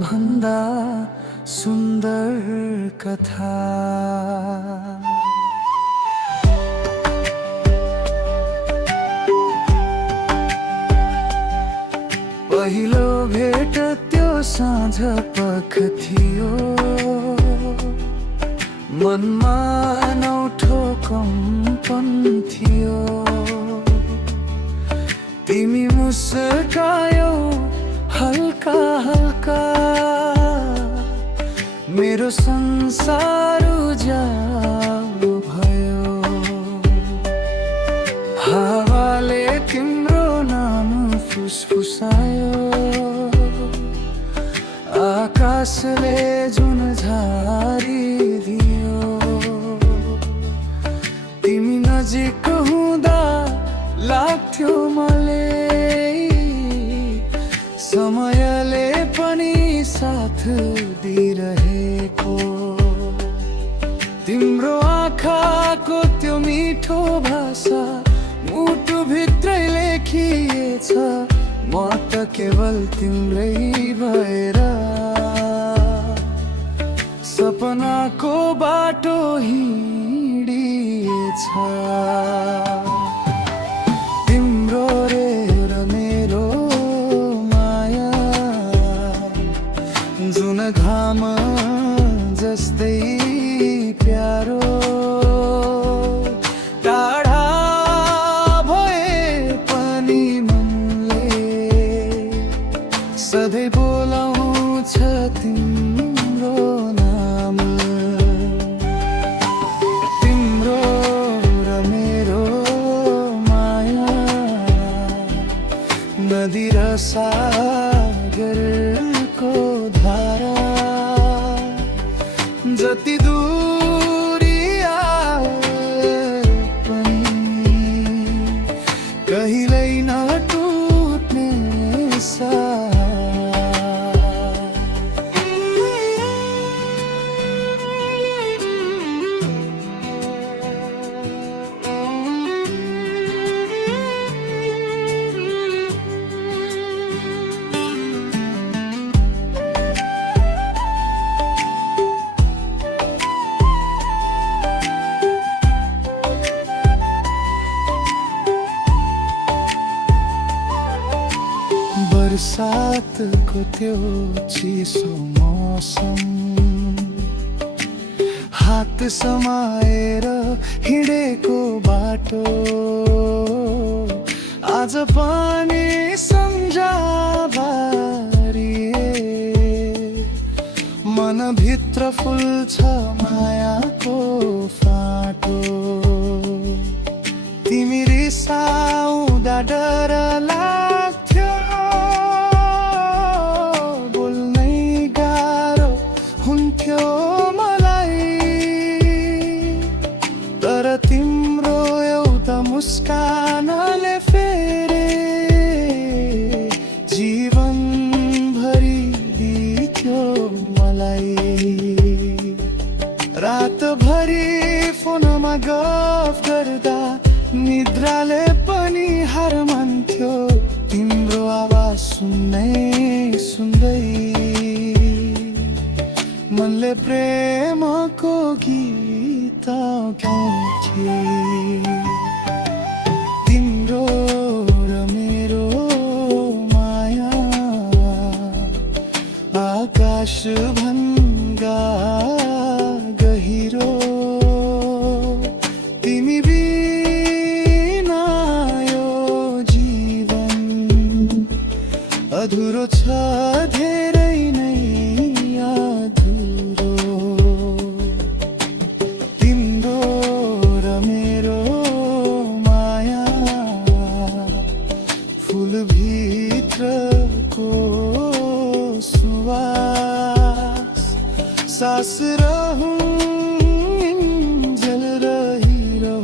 भन्दा सुन्दर कथा। पहिलो भेट त्यो साँझ पख थियो, मनमा अनौठो कम्पन थियो। तिमी मुस्कायौ हल्का हल्का, मेरो संसार उज्यालो भयो। हावाले तिम्रो नाम फुसफुसायो, आकाशले जुन झारिदियो। तिमी नजिक हुँदा लाग्थ्यो मलाई, समयले पनि साथ दिइरहेको। तिम्रो आँखाको त्यो मिठो भाषा मुटु भित्रै लेखिएछ। म त केवल तिम्रै भएर सपनाको बाटो हिँडिएछ। तिम्रो र मेरो माया जुन घाम जस्तै प्यारो। टाढा भए पनि मनले सधैँ बोलाउँछ तिम्रो नाम। तिम्रो र मेरो माया नदी र सागरको धारा, जति दूरी आए पनि कहिल्यै नटुट्ने साथ। बरसातको त्यो चिसो मौसम, हात समाएर हिँडेको बाटो आज पनि सम्झाबारिए। मनभित्र फुल्छ मायाको फाटो। तिमी रिसाउँदा डर लाग्थ्यो, बोल्नै गाह्रो हुन्थ्यो मलाई। तर तिम्रो एउटा मुस्कानले फेरि जीवन भरिदिथ्यो मलाई। रातभरि फोनमा गफ गर्दा निद्राले पनि हार मान्थ्यो। तिम्रो आवाज सुन्दै सुन्दै मनले प्रेमको गीत गाउँथे। तिम्रो र मेरो माया आकाश भन्दा गहिरो। तिमी बिना यो जीवन अधुरो छ, धेरै नै अधुरो। तिम्रो र मेरो माया फुलभित्रको सुवास, सास रहुन्जेल रहिरहोस्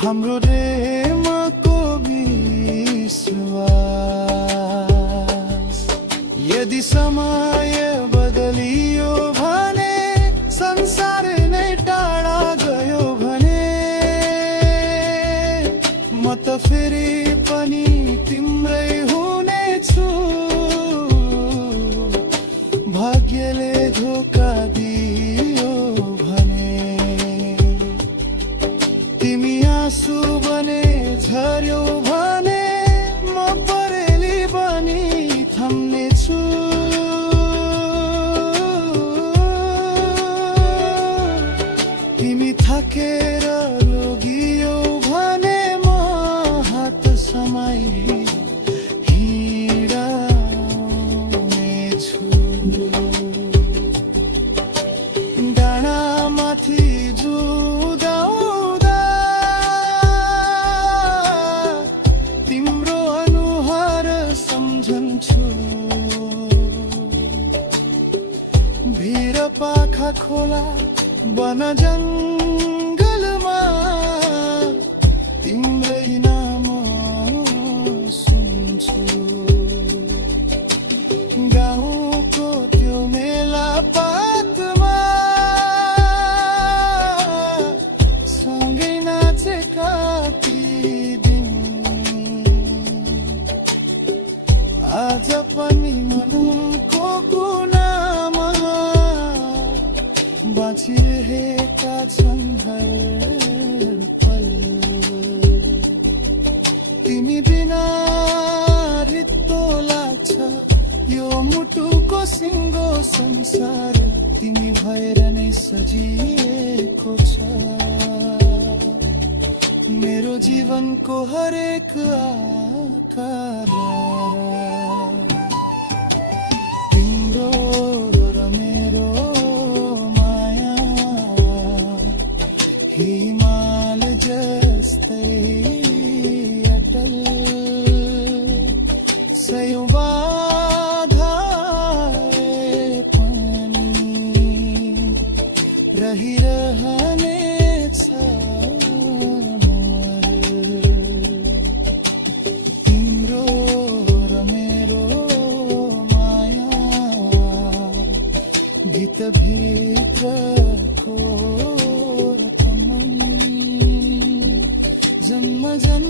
हाम्रो प्रेमको विश्वास। यदि समय बदलियो भने, संसार नै टाढा गयो भने, म त फेरि पनि तिम्रै हुनेछु। तिमी थाकेर रोगियो भने म हात समाई हिँडाउनेछु। डाँडामाथि जुदाउँदा तिम्रो अनुहार सम्झन्छु। भिर पाखा खोला वन जङ्गलमा तिम्रै नाम सुन्छु। गाउँको त्यो मेला पातमा सँगै नाचेका ती दिन आज पनि मनको कुनामा बाँचिरहेका छन् हर पल। तिमी बिना रित्तो लाग्छ यो मुटुको सिङ्गो संसार। तिमी भएर नै सजिएको छ मेरो जीवनको हरेक आकार। तिम्रो र मेरो माया हिमाल जस्तै अटल। सयौं बाधा आए पनि रहिरहनेछ मोर। तिम्रो र मेरो माया भित्रको जन्म जन्मसम्म